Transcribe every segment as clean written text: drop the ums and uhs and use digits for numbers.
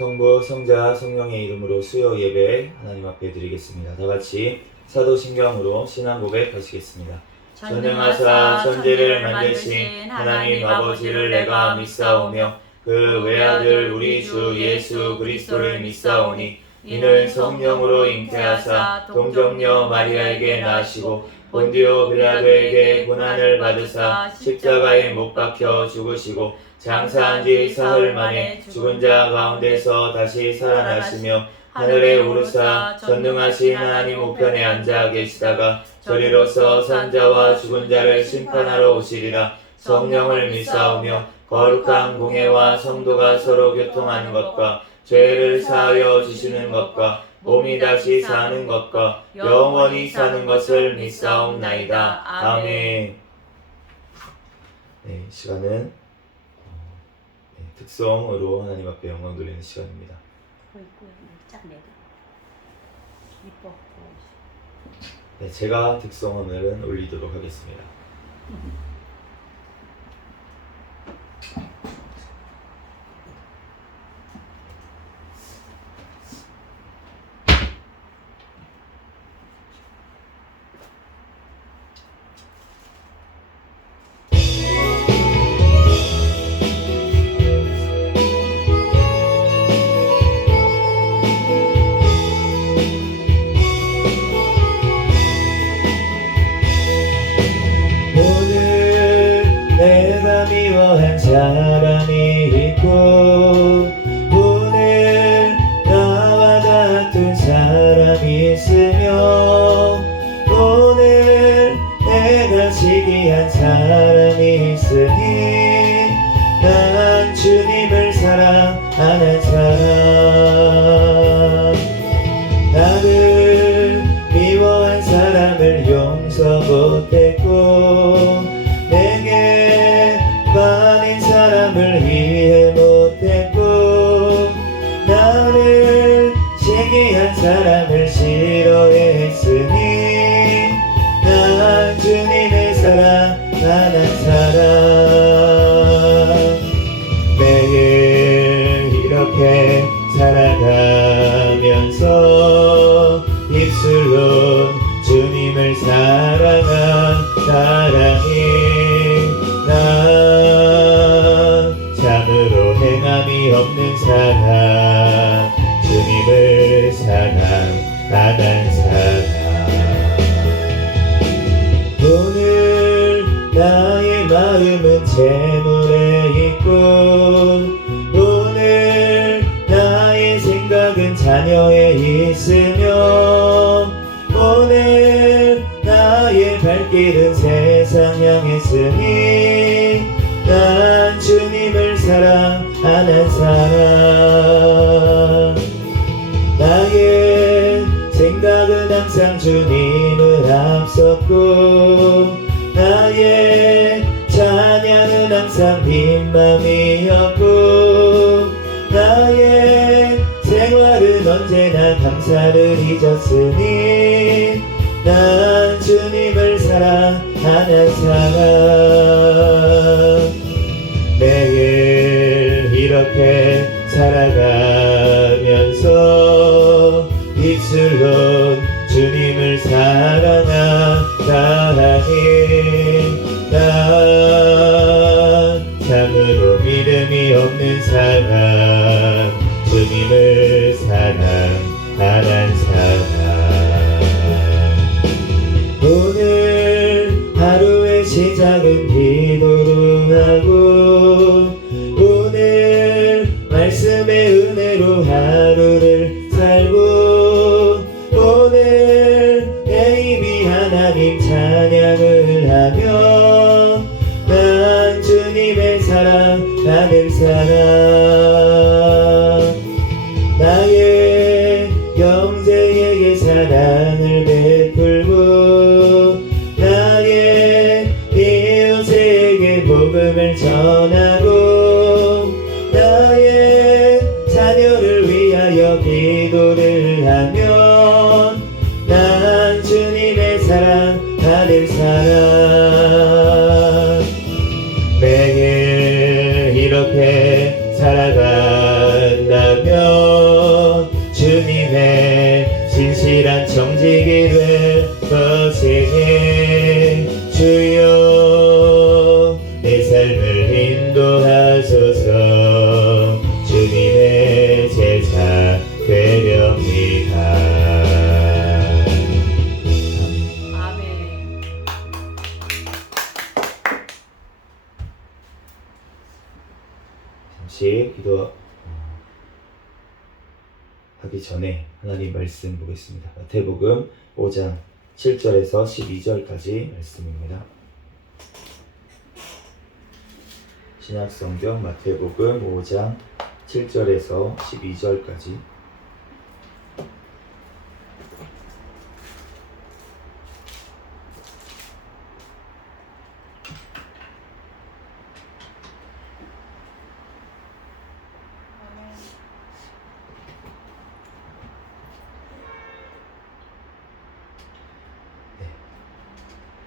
성부, 성자, 성령의 이름으로 수요 예배 하나님 앞에 드리겠습니다. 다 같이 사도신경으로 신앙 고백하시겠습니다. 전능하사 천지를 만드신 하나님 아버지를 내가 믿사오며 그 외아들 우리 주 예수 그리스도를 믿사오니 이는 성령으로 잉태하사 동정녀 마리아에게 나시고 본디오 빌라도에게 고난을 받으사 십자가에 못 박혀 죽으시고 장사한 지 사흘 만에 죽은 자 가운데서 다시 살아나시며 하늘에 오르사 전능하신 하나님 우편에 앉아 계시다가 저리로서 산자와 죽은 자를 심판하러 오시리라. 성령을 믿사오며 거룩한 공회와 성도가 서로 교통하는 것과 죄를 사하여 주시는 것과 몸이 다시 사는 것과 영원히 사는 것을 믿사옵나이다. 아멘. 네, 시간은 특성으로 하나님 앞에 영광 돌리는 시간입니다. 네, 제가 특성 오늘은 올리도록 하겠습니다. 사람이 있고 오늘 나와 같은 사람이 있으며 오늘 내가 시기한 사람이 있으니 난 주님을 사랑하는 사람. 나를 미워한 사람을 용서 못했고 내게 많은 사람을 이해 못했고 나를 시기한 사람을 싫어했으니 난 주님의 사랑하는 사람. 매일 이렇게 살아가면서 입술로 주님을 사랑하니 참으로 행함이 없는 사람, 주님을 사랑하는 사람. 오늘 나의 마음은 재물에 있고 오늘 나의 생각은 자녀에 있으며 오늘 나의 발길은 세상 향했으니 난 주님을 사랑하는 사람. 나의 생각은 항상 주님을 앞섰고 나의 찬양은 항상 빈 맘이었고 나의 생활은 언제나 감사를 잊었으니 난 주님을 사랑하는 사람. 매일 이렇게 살아가면서 입술로 주님을 사랑하니 난 참으로 믿음이 없는 사람, 주님을 사랑하는 사람. 오늘 하루의 시작은 기도로 하고 오늘 말씀의 은혜로 하루를 살고 오늘 내 입이 하나님 찬양을 하며 난 주님의 사랑하는 사람. 나의 형제에게 사랑을 베풀고 나의 이웃에게 복음을 전하고 나의 자녀를 위하여 기도를 하면 난 주님의 사랑하는 사람. 매일 이렇게 살아간다면 같이 기도하기 전에 하나님 말씀 보겠습니다. 마태복음 5장 7절에서 12절까지 말씀입니다. 신약성경 마태복음 5장 7절에서 12절까지.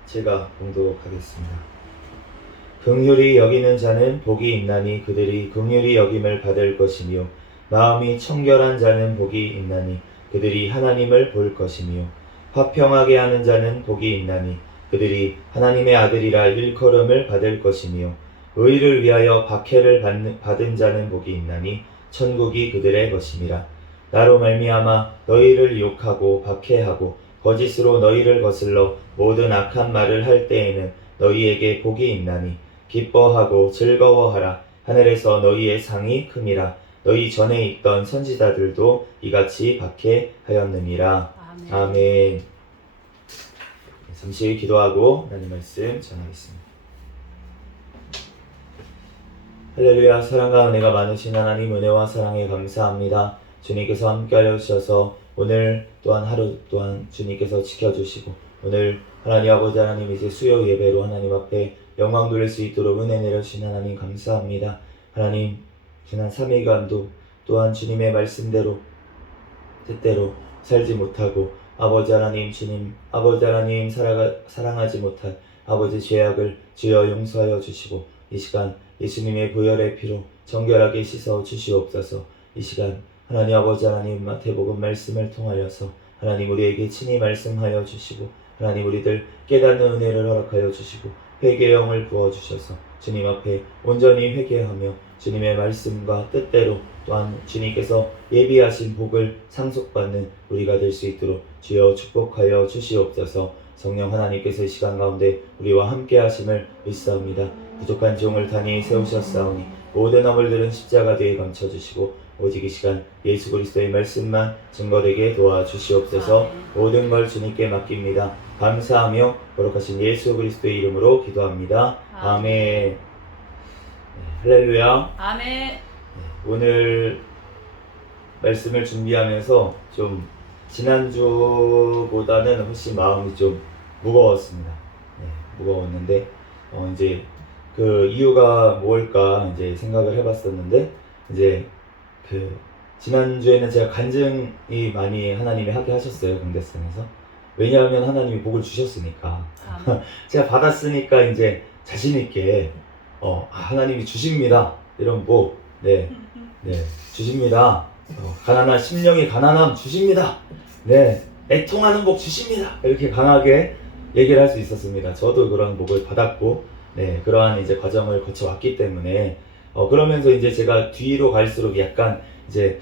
제가 봉독하겠습니다. 긍휼히 여기는 자는 복이 있나니 그들이 긍휼히 여김을 받을 것이며 마음이 청결한 자는 복이 있나니 그들이 하나님을 볼 것이며 화평하게 하는 자는 복이 있나니 그들이 하나님의 아들이라 일컬음을 받을 것이며 의를 위하여 박해를 받은 자는 복이 있나니 천국이 그들의 것임이라. 나로 말미암아 너희를 욕하고 박해하고 거짓으로 너희를 거슬러 모든 악한 말을 할 때에는 너희에게 복이 있나니 기뻐하고 즐거워하라. 하늘에서 너희의 상이 큼이라. 너희 전에 있던 선지자들도 이같이 박해하였느니라. 아멘. 아멘. 잠시 기도하고 하나님 말씀 전하겠습니다. 할렐루야. 사랑과 은혜가 많으신 하나님, 은혜와 사랑에 감사합니다. 주님께서 함께하여 주셔서 오늘 또한 하루 또한 주님께서 지켜주시고 오늘 하나님 아버지 하나님 이제 수요 예배로 하나님 앞에 영광 돌릴 수 있도록 은혜 내려주신 하나님 감사합니다. 하나님 지난 3일간도 또한 주님의 말씀대로 뜻대로 살지 못하고 아버지 하나님 주님 아버지 하나님 사랑하지 못한 아버지 죄악을 주여 용서하여 주시고 이 시간 예수님의 보혈의 피로 정결하게 씻어 주시옵소서. 이 시간 하나님 아버지 하나님 마태복음 말씀을 통하여서 하나님 우리에게 친히 말씀하여 주시고 하나님 우리들 깨닫는 은혜를 허락하여 주시고 회개의 영을 부어주셔서 주님 앞에 온전히 회개하며 주님의 말씀과 뜻대로 또한 주님께서 예비하신 복을 상속받는 우리가 될 수 있도록 주여 축복하여 주시옵소서. 성령 하나님께서 이 시간 가운데 우리와 함께 하심을 믿사옵니다. 부족한 종을 단히 세우셨사오니 모든 허물들은 십자가 뒤에 감춰주시고 오직 이 시간 예수 그리스도의 말씀만 증거되게 도와주시옵소서. 모든 걸 주님께 맡깁니다. 감사하며 거룩하신 예수 그리스도의 이름으로 기도합니다. 아멘. 할렐루야. 아멘. 오늘 말씀을 준비하면서 좀 지난주보다는 훨씬 마음이 좀 무거웠습니다. 무거웠는데 이제 그 이유가 뭘까 이제 생각을 해봤었는데 이제 그 지난주에는 제가 간증이 많이 하나님이 하게 하셨어요. 강대상에서. 왜냐하면 하나님이 복을 주셨으니까 제가 받았으니까 이제 자신 있게 하나님이 주십니다. 이런 복 주십니다. 가난한 심령이 가난함 주십니다. 애통하는 복 주십니다. 이렇게 강하게 얘기를 할 수 있었습니다. 저도 그런 복을 받았고 그러한 이제 과정을 거쳐왔기 때문에 그러면서 이제 제가 뒤로 갈수록 약간 이제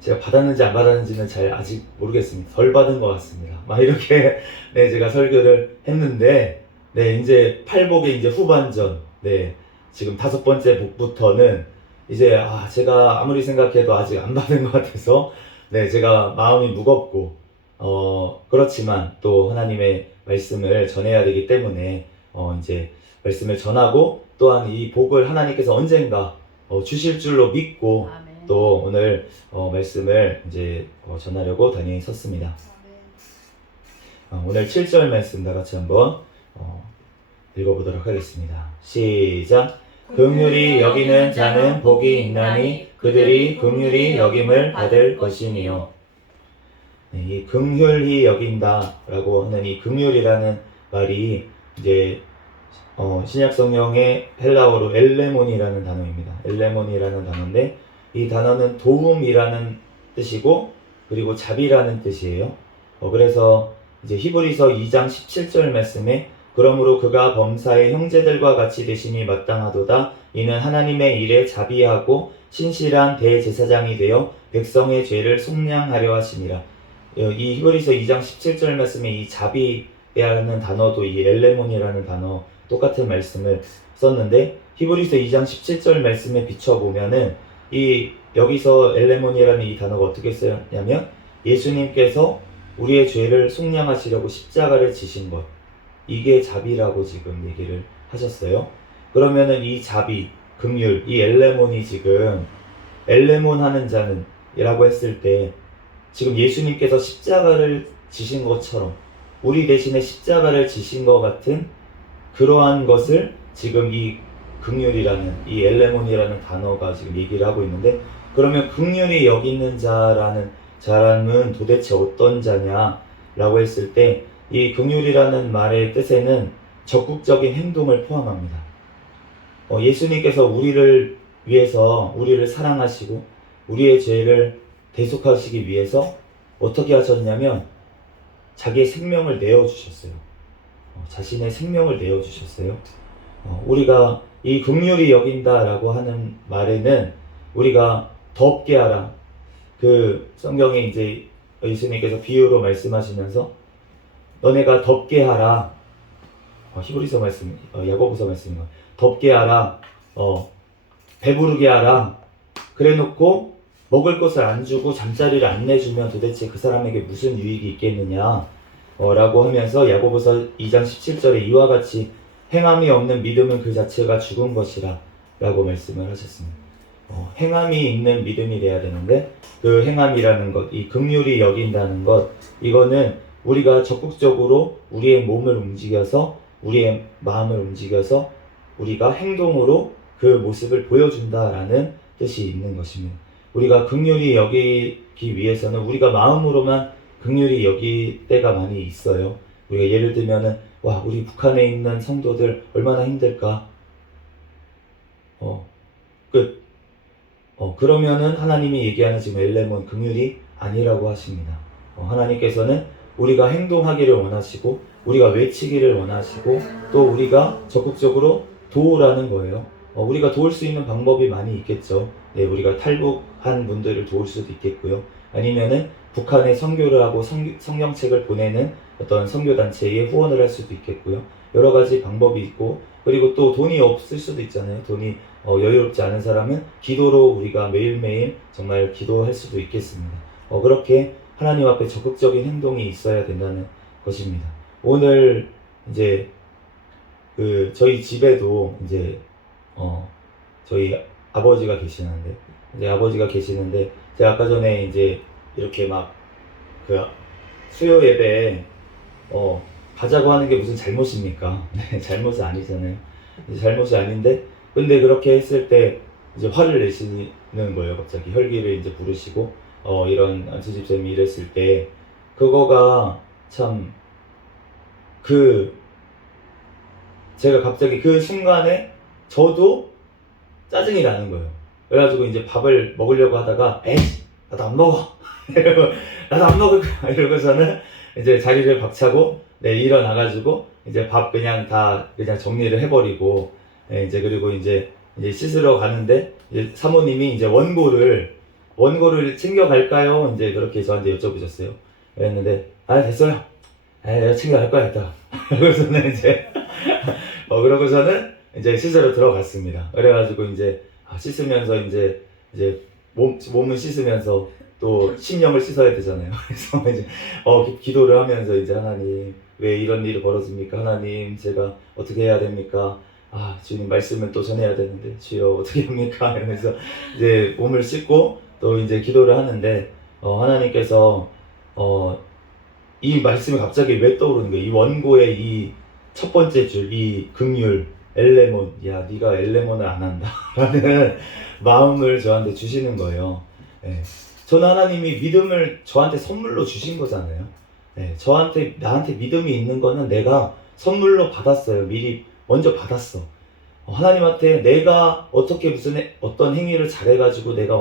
제가 받았는지 안 받았는지는 잘 아직 모르겠습니다. 덜 받은 것 같습니다. 막 이렇게 제가 설교를 했는데 이제 팔복의 이제 후반전 지금 5번째 복부터는 이제 제가 아무리 생각해도 아직 안 받은 것 같아서 제가 마음이 무겁고 그렇지만 또 하나님의 말씀을 전해야 되기 때문에 이제 말씀을 전하고 또한 이 복을 하나님께서 언젠가 주실 줄로 믿고 아멘. 또 오늘 말씀을 이제 전하려고 단연히 섰습니다. 오늘 7절 말씀 다 같이 한번 읽어보도록 하겠습니다. 시작. 긍휼히 여기는 자는 복이 있나니 그들이 긍휼히 여김을 받을 것이니요. 이 긍휼히 여긴다라고 하는 이 긍휼이라는 말이 이제 신약 성경의 헬라어로 엘레몬이라는 단어입니다. 엘레몬이라는 단어인데 이 단어는 도움이라는 뜻이고 그리고 자비라는 뜻이에요. 그래서 이제 히브리서 2장 17절 말씀에 그러므로 그가 범사의 형제들과 같이 되심이 마땅하도다. 이는 하나님의 일에 자비하고 신실한 대제사장이 되어 백성의 죄를 속량하려 하심이라. 이 히브리서 2장 17절 말씀에 이 자비라는 단어도 이 엘레몬이라는 단어 똑같은 말씀을 썼는데 히브리서 2장 17절 말씀에 비춰보면은 여기서 엘레몬이라는 이 단어가 어떻게 쓰였냐면 예수님께서 우리의 죄를 속량하시려고 십자가를 지신 것, 이게 자비라고 지금 얘기를 하셨어요. 그러면은 이 자비, 긍휼, 이 엘레몬이 지금 엘레몬 하는 자는 이라고 했을 때 지금 예수님께서 십자가를 지신 것처럼 우리 대신에 십자가를 지신 것 같은 그러한 것을 지금 이 긍휼이라는 이 엘레몬이라는 단어가 지금 얘기를 하고 있는데, 그러면 긍휼이 여기는 자라는 사람은 도대체 어떤 자냐라고 했을 때 이 긍휼이라는 말의 뜻에는 적극적인 행동을 포함합니다. 예수님께서 우리를 위해서 우리를 사랑하시고 우리의 죄를 대속하시기 위해서 어떻게 하셨냐면 자기의 생명을 내어주셨어요. 자신의 생명을 내어주셨어요. 우리가 이 긍휼히 여긴다라고 하는 말에는 우리가 덥게 하라. 그 성경에 이제 예수님께서 비유로 말씀하시면서 너네가 덥게 하라. 히브리서 말씀, 야고보서 말씀인 거. 덥게 하라. 배부르게 하라. 그래놓고 먹을 것을 안 주고 잠자리를 안 내주면 도대체 그 사람에게 무슨 유익이 있겠느냐 라고 하면서 야고보서 2장 17절에 이와 같이 행함이 없는 믿음은 그 자체가 죽은 것이라 라고 말씀을 하셨습니다. 행함이 있는 믿음이 돼야 되는데 그 행함이라는 것, 이 긍휼히 여긴다는 것, 이거는 우리가 적극적으로 우리의 몸을 움직여서 우리의 마음을 움직여서 우리가 행동으로 그 모습을 보여준다라는 뜻이 있는 것입니다. 우리가 긍휼히 여기기 위해서는 우리가 마음으로만 긍휼히 여길 때가 많이 있어요. 우리가 예를 들면은 우리 북한에 있는 성도들 얼마나 힘들까? 그러면은 하나님이 얘기하는 지금 엘레몬 긍휼이 아니라고 하십니다. 하나님께서는 우리가 행동하기를 원하시고 우리가 외치기를 원하시고 또 우리가 적극적으로 도우라는 거예요. 우리가 도울 수 있는 방법이 많이 있겠죠. 네, 우리가 탈북한 분들을 도울 수도 있겠고요. 아니면은 북한에 선교를 하고 성경책을 보내는 어떤 선교단체에 후원을 할 수도 있겠고요. 여러 가지 방법이 있고, 그리고 또 돈이 없을 수도 있잖아요. 돈이 여유롭지 않은 사람은 기도로 우리가 매일매일 정말 기도할 수도 있겠습니다. 그렇게 하나님 앞에 적극적인 행동이 있어야 된다는 것입니다. 오늘 이제 저희 집에도 이제 저희 아버지가 계시는데 제가 아까 전에 이제 이렇게 막 수요 예배에 가자고 하는 게 무슨 잘못입니까? 네, 잘못은 아니잖아요. 잘못이 아닌데, 근데 그렇게 했을 때 이제 화를 내시는 거예요. 갑자기 혈기를 이제 부르시고 이런 안수집사님이 이랬을 때 그거가 참 제가 갑자기 그 순간에 저도 짜증이 나는 거예요. 그래가지고 이제 밥을 먹으려고 하다가 에이 나도 안 먹어 나도 안 먹을 거야 이러고서는 이제 자리를 박차고 일어나가지고 이제 밥 그냥 정리를 해버리고 이제 그리고 이제 씻으러 가는데 이제 사모님이 이제 원고를 챙겨갈까요? 이제 그렇게 저한테 여쭤보셨어요. 그랬는데 됐어요. 내가 챙겨갈 거야 이따. 그러고서는 그러고서는 이제 씻으러 들어갔습니다. 그래가지고 이제 씻으면서 이제 몸을 씻으면서 또 심령을 씻어야 되잖아요. 그래서 이제 기도를 하면서 이제 하나님 왜 이런 일이 벌어집니까? 하나님 제가 어떻게 해야 됩니까? 주님 말씀을 또 전해야 되는데 주여 어떻게 합니까? 이러면서 이제 몸을 씻고 또 이제 기도를 하는데 하나님께서 이 말씀이 갑자기 왜 떠오르는 거예요? 이 원고의 이 첫 번째 줄, 이 긍휼, 엘레몬, 야 네가 엘레몬을 안 한다 라는 마음을 저한테 주시는 거예요. 저는 하나님이 믿음을 저한테 선물로 주신 거잖아요. 나한테 믿음이 있는 거는 내가 선물로 받았어요. 미리 먼저 받았어. 하나님한테 내가 어떻게 어떤 행위를 잘해가지고 내가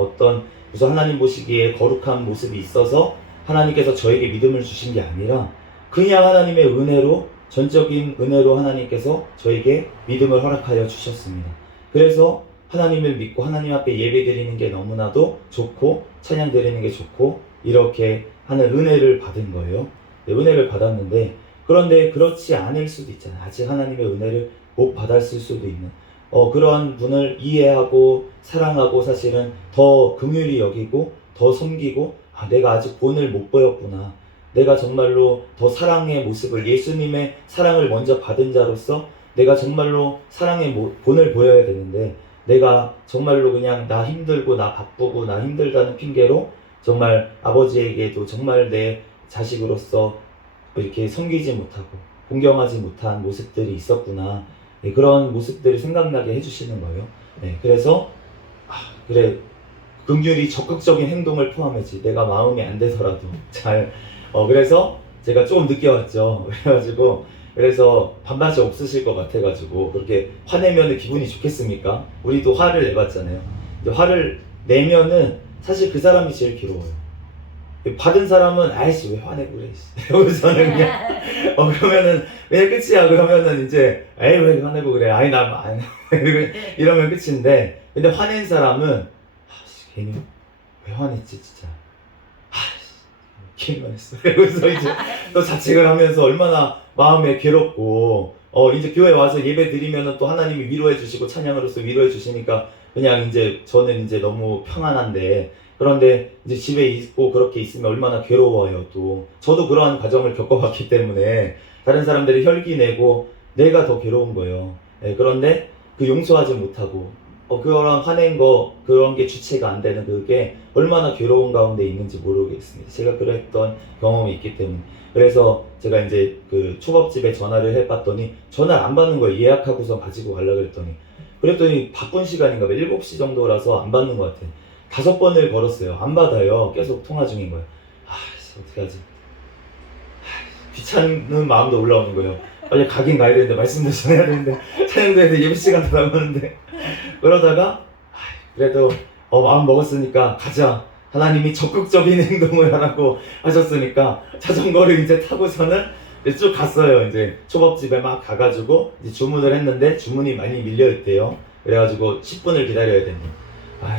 무슨 하나님 보시기에 거룩한 모습이 있어서 하나님께서 저에게 믿음을 주신 게 아니라 그냥 하나님의 은혜로, 전적인 은혜로 하나님께서 저에게 믿음을 허락하여 주셨습니다. 그래서 하나님을 믿고 하나님 앞에 예배 드리는 게 너무나도 좋고 찬양 드리는 게 좋고 이렇게 하는 은혜를 받은 거예요. 은혜를 받았는데, 그런데 그렇지 않을 수도 있잖아요. 아직 하나님의 은혜를 못 받았을 수도 있는 그런 분을 이해하고 사랑하고 사실은 더 긍휼히 여기고 더 섬기고 내가 아직 본을 못 보였구나. 내가 정말로 더 사랑의 모습을 예수님의 사랑을 먼저 받은 자로서 내가 정말로 사랑의 본을 보여야 되는데 내가 정말로 그냥 나 힘들고 나 바쁘고 나 힘들다는 핑계로 정말 아버지에게도 정말 내 자식으로서 이렇게 섬기지 못하고 공경하지 못한 모습들이 있었구나. 네, 그런 모습들이 생각나게 해주시는 거예요. 네, 그래서 그래 긍휼이 적극적인 행동을 포함하지 내가 마음이 안 되더라도 잘 그래서 제가 조금 늦게 왔죠. 그래서 밥맛이 없으실 것 같아가지고 그렇게 화내면 기분이 좋겠습니까? 우리도 화를 내봤잖아요. 근데 화를 내면은 사실 그 사람이 제일 괴로워요. 받은 사람은 아이씨 왜 화내고 그래 이러고서는 그냥 그러면은 그냥 끝이야. 그러면은 이제 에이 왜 화내고 그래 아이 나 안 이러면 끝인데 근데 화낸 사람은 괜히 왜 화냈지 진짜 괜히 화냈어. 그래서 이제 또 자책을 하면서 얼마나 마음에 괴롭고 이제 교회 와서 예배 드리면은 또 하나님이 위로해 주시고 찬양으로서 위로해 주시니까 그냥 이제 저는 이제 너무 평안한데 그런데 이제 집에 있고 그렇게 있으면 얼마나 괴로워요. 또 저도 그러한 과정을 겪어봤기 때문에 다른 사람들이 혈기 내고 내가 더 괴로운 거예요. 네, 그런데 그 용서하지 못하고 그런 화낸 거 그런 게 주체가 안 되는 그게 얼마나 괴로운 가운데 있는지 모르겠습니다. 제가 그랬던 경험이 있기 때문에 그래서 제가 이제 그 초밥집에 전화를 해봤더니 전화를 안 받는 거예요. 예약하고서 가지고 가려고 했더니 그랬더니 바쁜 시간인가 봐 7시 정도라서 안 받는 것 같아요. 5번을 걸었어요. 안 받아요. 계속 통화 중인 거예요. 어떻게 하지? 귀찮은 마음도 올라오는 거예요. 빨리 가긴 가야 되는데 말씀도 전해야 되는데 찬양도 해야 돼. 예배 시간도 남았는데 그러다가 그래도 마음 먹었으니까 가자. 하나님이 적극적인 행동을 하라고 하셨으니까 자전거를 이제 타고서는 이제 쭉 갔어요. 이제 초밥집에 막 가가지고 이제 주문을 했는데 주문이 많이 밀려있대요. 그래가지고 10분을 기다려야 되니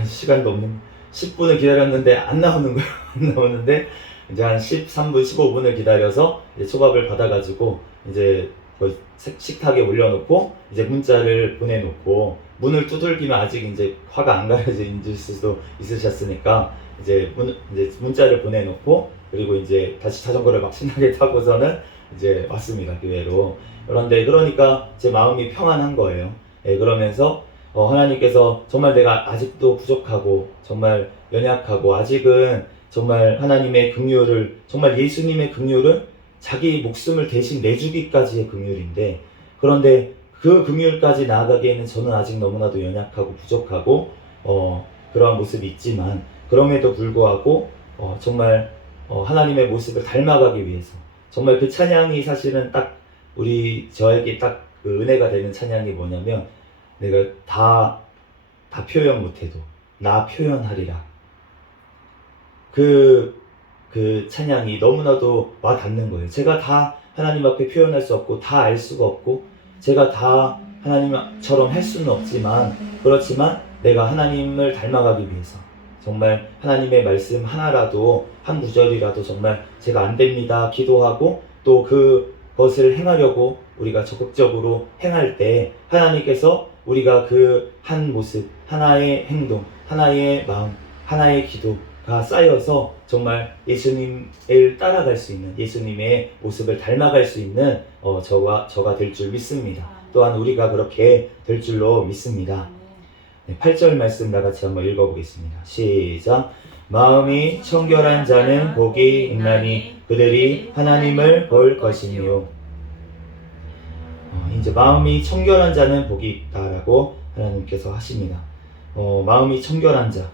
시간도 없는 10분을 기다렸는데 안 나오는 거예요. 안 나오는데 이제 한 13분 15분을 기다려서 이제 초밥을 받아가지고 이제 식탁에 올려놓고 이제 문자를 보내놓고 문을 두들기면 아직 이제 화가 안 가라앉을 수도 있으셨으니까 이제 문자를 보내놓고 그리고 이제 다시 자전거를 막 신나게 타고서는 이제 왔습니다. 교회로. 그런데 그러니까 제 마음이 평안한 거예요. 그러면서 하나님께서 정말 내가 아직도 부족하고 정말 연약하고 아직은 정말 하나님의 긍휼을 정말 예수님의 긍휼은 자기 목숨을 대신 내주기까지의 긍휼인데 그런데 그 긍휼까지 나아가기에는 저는 아직 너무나도 연약하고 부족하고 그러한 모습이 있지만 그럼에도 불구하고 정말 하나님의 모습을 닮아가기 위해서 정말 그 찬양이 사실은 딱 저에게 딱 그 은혜가 되는 찬양이 뭐냐면 내가 다 표현 못해도 나 표현하리라. 그 찬양이 너무나도 와 닿는 거예요. 제가 다 하나님 앞에 표현할 수 없고 다 알 수가 없고 제가 다 하나님처럼 할 수는 없지만 그렇지만 내가 하나님을 닮아가기 위해서 정말 하나님의 말씀 하나라도 한 구절이라도 정말 제가 안 됩니다 기도하고 또 그것을 행하려고 우리가 적극적으로 행할 때 하나님께서 우리가 그 한 모습 하나의 행동 하나의 마음 하나의 기도가 쌓여서 정말 예수님을 따라갈 수 있는 예수님의 모습을 닮아갈 수 있는 저가 될 줄 믿습니다. 또한 우리가 그렇게 될 줄로 믿습니다. 8절 말씀 나같이 한번 읽어보겠습니다. 시작. 마음이 청결한 자는 복이 있나니 그들이 하나님을 볼 것이며 이제 마음이 청결한 자는 복이 있다라고 하나님께서 하십니다. 마음이 청결한 자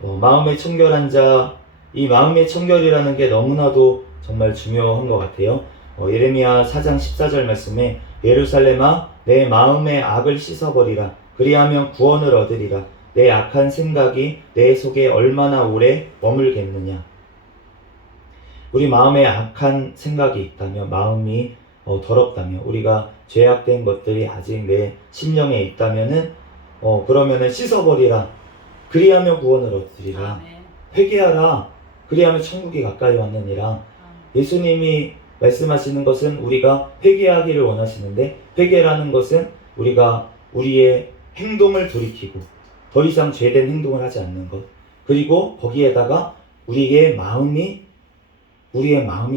마음의 청결한 자, 이 마음의 청결이라는 게 너무나도 정말 중요한 것 같아요. 예레미야 4장 14절 말씀에 예루살렘아 내 마음의 악을 씻어버리라 그리하면 구원을 얻으리라 내 악한 생각이 내 속에 얼마나 오래 머물겠느냐. 우리 마음에 악한 생각이 있다면 마음이 더럽다면 우리가 죄악된 것들이 아직 내 심령에 있다면은 그러면은 씻어버리라 그리하면 구원을 얻으리라. 회개하라 그리하면 천국이 가까이 왔느니라. 예수님이 말씀하시는 것은 우리가 회개하기를 원하시는데, 회개라는 것은 우리가 우리의 행동을 돌이키고 더 이상 죄된 행동을 하지 않는 것, 그리고 거기에다가 우리의 마음이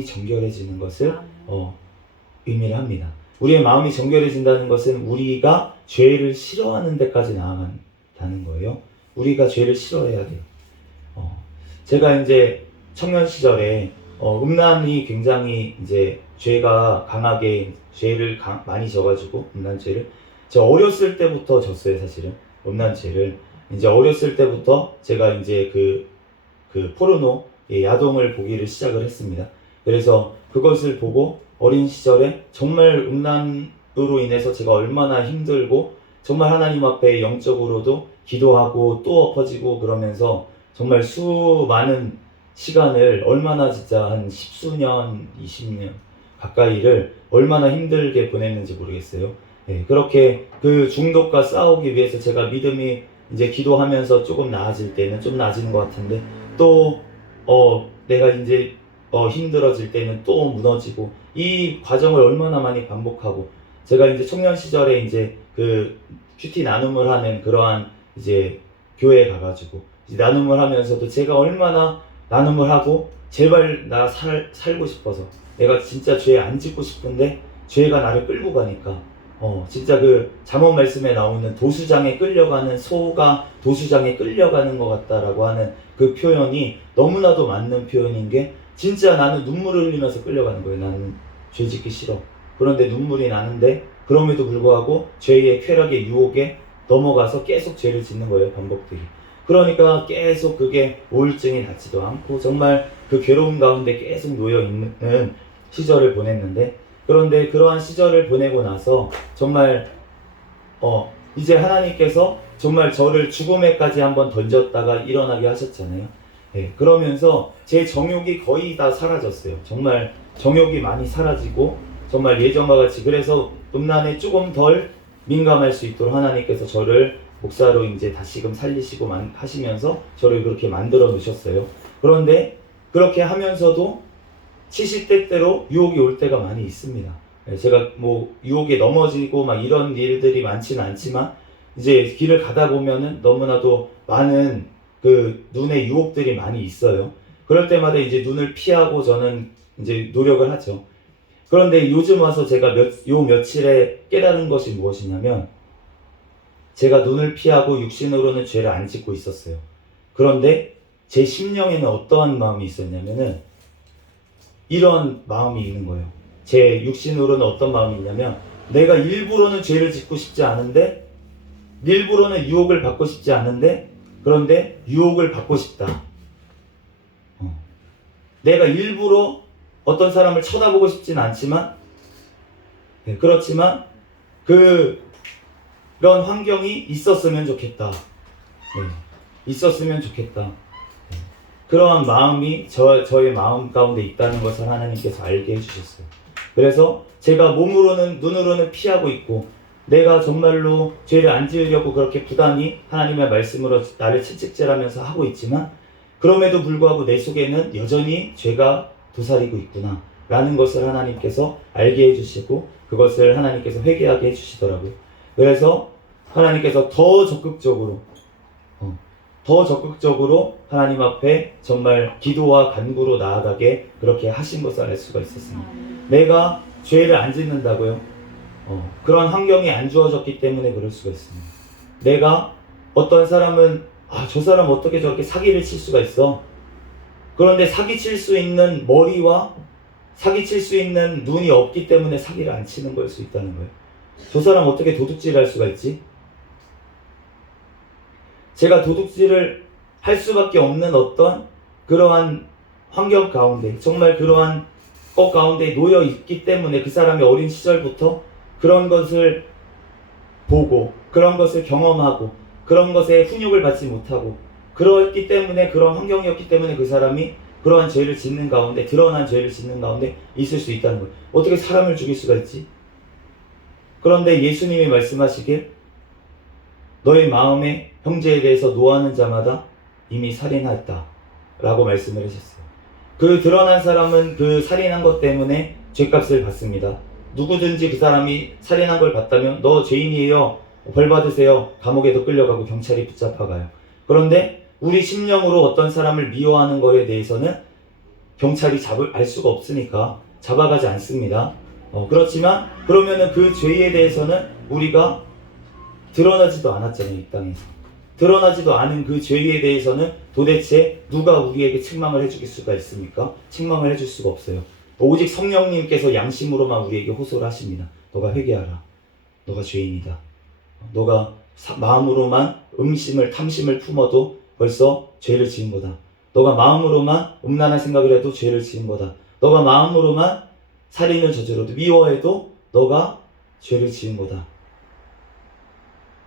정결해지는 것을 의미를 합니다. 우리의 마음이 정결해진다는 것은 우리가 죄를 싫어하는 데까지 나아간다는 거예요. 우리가 죄를 싫어해야 돼요. 제가 이제 청년 시절에 음란이 굉장히 이제 죄가 강하게 죄를 많이 져가지고 음란죄를 제가 어렸을 때부터 졌어요. 사실은 음란죄를 이제 어렸을 때부터 제가 이제 그 포르노 야동을 보기를 시작을 했습니다. 그래서 그것을 보고 어린 시절에 정말 음란으로 인해서 제가 얼마나 힘들고 정말 하나님 앞에 영적으로도 기도하고 또 엎어지고 그러면서 정말 수많은 시간을 얼마나 진짜 한 10수년, 20년 가까이를 얼마나 힘들게 보냈는지 모르겠어요. 그렇게 그 중독과 싸우기 위해서 제가 믿음이 이제 기도하면서 조금 나아질 때는 좀 나아지는 것 같은데 또 내가 이제 힘들어질 때는 또 무너지고 이 과정을 얼마나 많이 반복하고 제가 이제 청년 시절에 이제 그 큐티 나눔을 하는 그러한 이제 교회에 가가지고 이제 나눔을 하면서도 제가 얼마나 나눔을 하고 제발 나 살고 싶어서 내가 진짜 죄 안 짓고 싶은데 죄가 나를 끌고 가니까 진짜 그 잠언 말씀에 나오는 도수장에 끌려가는 소가 도수장에 끌려가는 것 같다라고 하는 그 표현이 너무나도 맞는 표현인 게 진짜 나는 눈물을 흘리면서 끌려가는 거예요. 나는 죄 짓기 싫어. 그런데 눈물이 나는데 그럼에도 불구하고 죄의 쾌락의 유혹에 넘어가서 계속 죄를 짓는 거예요. 반복들이. 그러니까 계속 그게 우울증이 낫지도 않고 정말 그 괴로움 가운데 계속 놓여 있는 시절을 보냈는데 그런데 그러한 시절을 보내고 나서 정말 이제 하나님께서 정말 저를 죽음에까지 한번 던졌다가 일어나게 하셨잖아요. 그러면서 제 정욕이 거의 다 사라졌어요. 정말 정욕이 많이 사라지고 정말 예전과 같이 그래서 음란에 조금 덜 민감할 수 있도록 하나님께서 저를 목사로 이제 다시금 살리시고 하시면서 저를 그렇게 만들어 놓으셨어요. 그런데 그렇게 하면서도 70대 때로 유혹이 올 때가 많이 있습니다. 제가 뭐 유혹에 넘어지고 막 이런 일들이 많지는 않지만 이제 길을 가다 보면은 너무나도 많은 그 눈에 유혹들이 많이 있어요. 그럴 때마다 이제 눈을 피하고 저는 이제 노력을 하죠. 그런데 요즘 와서 제가 며칠에 깨달은 것이 무엇이냐면 제가 눈을 피하고 육신으로는 죄를 안 짓고 있었어요. 그런데 제 심령에는 어떠한 마음이 있었냐면은 이런 마음이 있는 거예요. 제 육신으로는 어떤 마음이 있냐면 내가 일부러는 죄를 짓고 싶지 않은데 일부러는 유혹을 받고 싶지 않은데 그런데 유혹을 받고 싶다. 내가 일부러 어떤 사람을 쳐다보고 싶지는 않지만 그렇지만 그런 환경이 있었으면 좋겠다. 있었으면 좋겠다. 그러한 마음이 저의 마음 가운데 있다는 것을 하나님께서 알게 해주셨어요. 그래서 제가 눈으로는 피하고 있고 내가 정말로 죄를 안 지으려고 그렇게 부단히 하나님의 말씀으로 나를 채찍질하면서 하고 있지만 그럼에도 불구하고 내 속에는 여전히 죄가 도사리고 있구나 라는 것을 하나님께서 알게 해주시고 그것을 하나님께서 회개하게 해주시더라고요. 그래서 하나님께서 더 적극적으로 하나님 앞에 정말 기도와 간구로 나아가게 그렇게 하신 것을 알 수가 있었습니다. 내가 죄를 안 짓는다고요? 그런 환경이 안 주어졌기 때문에 그럴 수가 있습니다. 내가 어떤 사람은 저 사람 어떻게 저렇게 사기를 칠 수가 있어? 그런데 사기칠 수 있는 머리와 사기칠 수 있는 눈이 없기 때문에 사기를 안 치는 걸 수 있다는 거예요. 저 사람 어떻게 도둑질을 할 수가 있지? 제가 도둑질을 할 수밖에 없는 어떤 그러한 환경 가운데 정말 그러한 것 가운데 놓여 있기 때문에 그 사람이 어린 시절부터 그런 것을 보고 그런 것을 경험하고 그런 것에 훈육을 받지 못하고 그렇기 때문에 그런 환경이었기 때문에 그 사람이 그러한 죄를 짓는 가운데 드러난 죄를 짓는 가운데 있을 수 있다는 거예요. 어떻게 사람을 죽일 수가 있지? 그런데 예수님이 말씀하시길 너의 마음에 형제에 대해서 노하는 자마다 이미 살인하였다 라고 말씀을 하셨어요. 그 드러난 사람은 그 살인한 것 때문에 죄값을 받습니다. 누구든지 그 사람이 살인한 걸 봤다면 너 죄인이에요. 벌 받으세요. 감옥에도 끌려가고 경찰이 붙잡아가요. 그런데 우리 심령으로 어떤 사람을 미워하는 거에 대해서는 경찰이 알 수가 없으니까 잡아가지 않습니다. 그렇지만 그러면은 그 죄에 대해서는 우리가 드러나지도 않았잖아요. 이 땅에서. 드러나지도 않은 그 죄에 대해서는 도대체 누가 우리에게 책망을 해줄 수가 있습니까? 책망을 해줄 수가 없어요. 오직 성령님께서 양심으로만 우리에게 호소를 하십니다. 너가 회개하라. 너가 죄인이다. 너가 마음으로만 탐심을 품어도 벌써 죄를 지은 거다. 너가 마음으로만 음란한 생각을 해도 죄를 지은 거다. 너가 마음으로만 살인을 저지러도 미워해도 너가 죄를 지은 거다.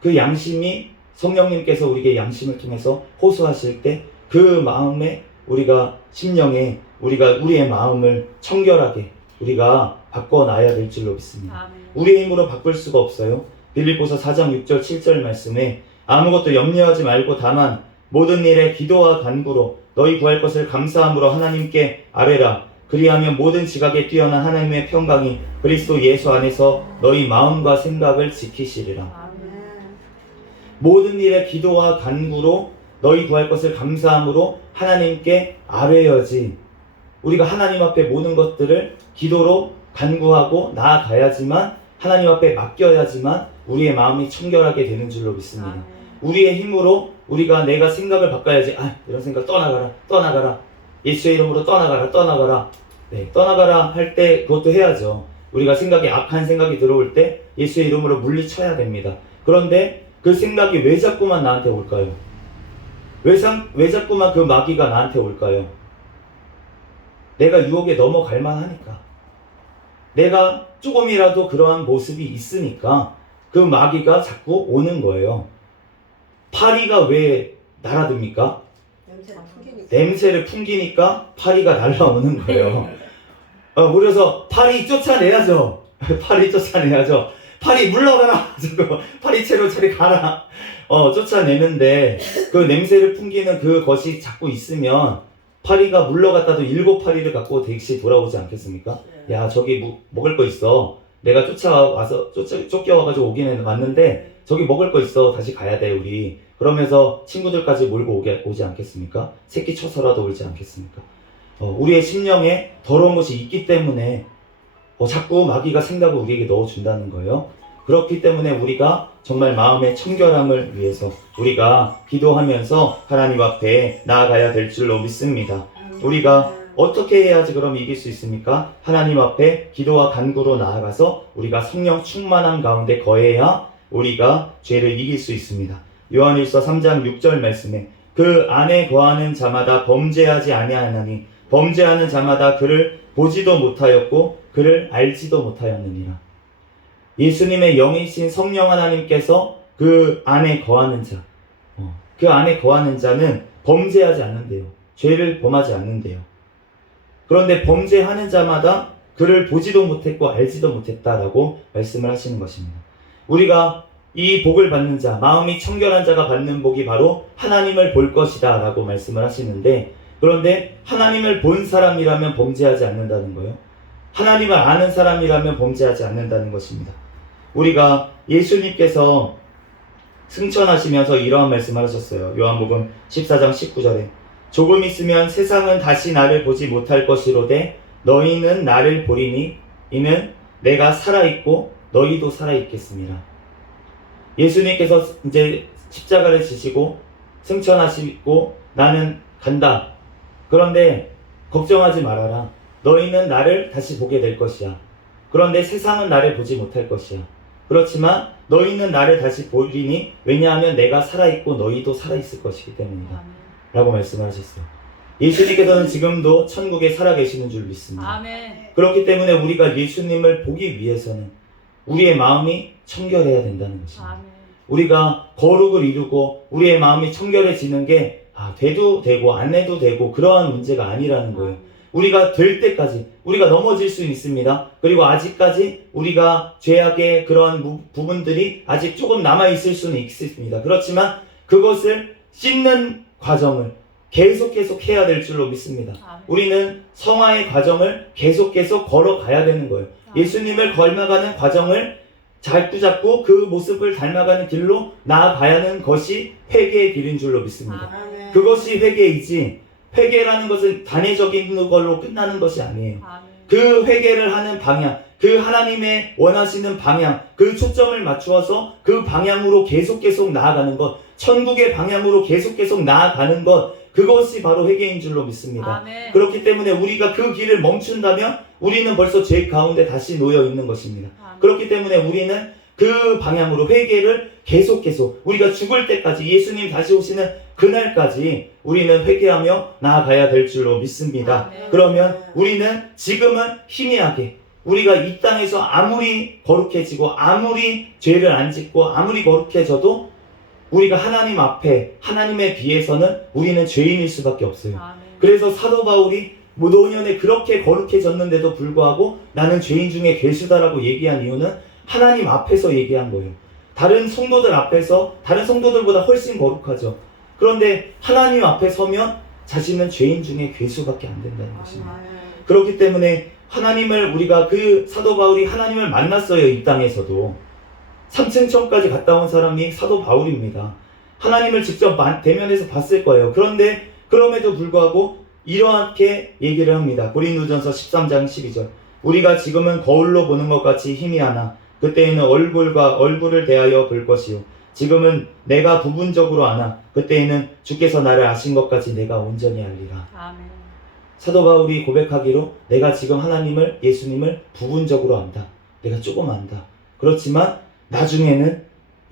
그 양심이 성령님께서 우리에게 양심을 통해서 호소하실 때 그 마음에 우리가 심령에 우리의 마음을 청결하게 우리가 바꿔놔야 될 줄로 믿습니다. 우리의 힘으로 바꿀 수가 없어요. 빌립보서 4장 6절 7절 말씀에 아무것도 염려하지 말고 다만 모든 일에 기도와 간구로 너희 구할 것을 감사함으로 하나님께 아뢰라. 그리하면 모든 지각에 뛰어난 하나님의 평강이 그리스도 예수 안에서 너희 마음과 생각을 지키시리라. 모든 일에 기도와 간구로 너희 구할 것을 감사함으로 하나님께 아뢰어지. 우리가 하나님 앞에 모든 것들을 기도로 간구하고 나아가야지만 하나님 앞에 맡겨야지만 우리의 마음이 청결하게 되는 줄로 믿습니다. 우리의 힘으로 내가 생각을 바꿔야지. 이런 생각 떠나가라. 예수의 이름으로 떠나가라. 네, 떠나가라 할 때 그것도 해야죠. 우리가 악한 생각이 들어올 때 예수의 이름으로 물리쳐야 됩니다. 그런데 그 생각이 왜 자꾸만 나한테 올까요? 왜 자꾸만 그 마귀가 나한테 올까요? 내가 유혹에 넘어갈 만하니까. 내가 조금이라도 그러한 모습이 있으니까 그 마귀가 자꾸 오는 거예요. 파리가 왜 날아듭니까? 냄새를 풍기니까 파리가 날아오는 거예요. 그래서 파리 쫓아내야죠. 파리 물러가라. 파리채로 저리 가라. 쫓아내는데 그 냄새를 풍기는 그것이 자꾸 있으면 파리가 물러갔다도 7파리를 갖고 다시 돌아오지 않겠습니까? 야, 저기 먹을 거 있어. 내가 쫓겨와가지고 오긴 왔는데 저기 먹을 거 있어. 다시 가야 돼, 우리. 그러면서 친구들까지 몰고 오지 않겠습니까? 새끼 쳐서라도 오지 않겠습니까? 우리의 심령에 더러운 것이 있기 때문에 자꾸 마귀가 생각을 우리에게 넣어준다는 거예요. 그렇기 때문에 우리가 정말 마음의 청결함을 위해서 우리가 기도하면서 하나님 앞에 나아가야 될 줄로 믿습니다. 우리가 어떻게 해야지 그럼 이길 수 있습니까? 하나님 앞에 기도와 간구로 나아가서 우리가 성령 충만한 가운데 거해야 우리가 죄를 이길 수 있습니다. 요한일서 3장 6절 말씀에 그 안에 거하는 자마다 범죄하지 아니하나니 범죄하는 자마다 그를 보지도 못하였고 그를 알지도 못하였느니라. 예수님의 영이신 성령 하나님께서 그 안에 거하는 자, 그 안에 거하는 자는 범죄하지 않는데요. 죄를 범하지 않는데요. 그런데 범죄하는 자마다 그를 보지도 못했고 알지도 못했다라고 말씀을 하시는 것입니다. 우리가 이 복을 받는 자, 마음이 청결한 자가 받는 복이 바로 하나님을 볼 것이다 라고 말씀을 하시는데, 그런데 하나님을 본 사람이라면 범죄하지 않는다는 거예요. 하나님을 아는 사람이라면 범죄하지 않는다는 것입니다. 우리가 예수님께서 승천하시면서 이러한 말씀을 하셨어요. 요한복음 14장 19절에 조금 있으면 세상은 다시 나를 보지 못할 것이로되 너희는 나를 보리니 이는 내가 살아있고 너희도 살아있겠습니다. 예수님께서 이제 십자가를 지시고 승천하시고 나는 간다. 그런데 걱정하지 말아라. 너희는 나를 다시 보게 될 것이야. 그런데 세상은 나를 보지 못할 것이야. 그렇지만 너희는 나를 다시 보리니 왜냐하면 내가 살아있고 너희도 살아있을 것이기 때문이다. 라고 말씀을 하셨어요. 예수님께서는 지금도 천국에 살아계시는 줄 믿습니다. 아멘. 그렇기 때문에 우리가 예수님을 보기 위해서는 우리의 마음이 청결해야 된다는 것입니다. 아멘. 우리가 거룩을 이루고 우리의 마음이 청결해지는 게 돼도 되고 안 해도 되고 그러한 문제가 아니라는 거예요. 우리가 될 때까지 우리가 넘어질 수 있습니다. 그리고 아직까지 우리가 죄악의 그러한 부분들이 아직 조금 남아있을 수는 있습니다. 그렇지만 그것을 씻는 과정을 계속 해야 될 줄로 믿습니다. 우리는 성화의 과정을 계속 걸어가야 되는 거예요. 예수님을 닮아가는 과정을 자꾸 그 모습을 닮아가는 길로 나아가야 하는 것이 회개의 길인 줄로 믿습니다. 그것이 회개이지, 회개라는 것은 단회적인 걸로 끝나는 것이 아니에요. 그 회개를 하는 방향, 그 하나님의 원하시는 방향, 그 초점을 맞추어서 그 방향으로 계속 나아가는 것, 천국의 방향으로 계속 나아가는 것, 그것이 바로 회개인 줄로 믿습니다. 아멘. 그렇기 때문에 우리가 그 길을 멈춘다면 우리는 벌써 죄 가운데 다시 놓여 있는 것입니다. 아멘. 그렇기 때문에 우리는 그 방향으로 회개를 계속 우리가 죽을 때까지, 예수님 다시 오시는 그날까지 우리는 회개하며 나아가야 될 줄로 믿습니다. 아멘. 그러면 우리는 지금은 희미하게, 우리가 이 땅에서 아무리 거룩해지고 아무리 죄를 안 짓고 아무리 거룩해져도 우리가 하나님 앞에, 하나님에 비해서는 우리는 죄인일 수밖에 없어요. 아멘. 그래서 사도 바울이 노년에 그렇게 거룩해졌는데도 불구하고 나는 죄인 중에 괴수다라고 얘기한 이유는 하나님 앞에서 얘기한 거예요. 다른 성도들 앞에서, 다른 성도들보다 훨씬 거룩하죠. 그런데 하나님 앞에 서면 자신은 죄인 중에 괴수밖에 안 된다는 것입니다. 그렇기 때문에 하나님을, 우리가 그 사도 바울이 하나님을 만났어요. 이 땅에서도 3층 천까지 갔다 온 사람이 사도 바울입니다. 하나님을 직접 대면해서 봤을 거예요. 그런데 그럼에도 불구하고 이렇게 얘기를 합니다. 고린도전서 13장 12절. 우리가 지금은 거울로 보는 것 같이 희미하나 그때에는 얼굴과 얼굴을 대하여 볼 것이요. 지금은 내가 부분적으로 아나 그때에는 주께서 나를 아신 것까지 내가 온전히 알리라. 아멘. 사도 바울이 고백하기로 내가 지금 하나님을, 예수님을 부분적으로 안다. 내가 조금 안다. 그렇지만 나중에는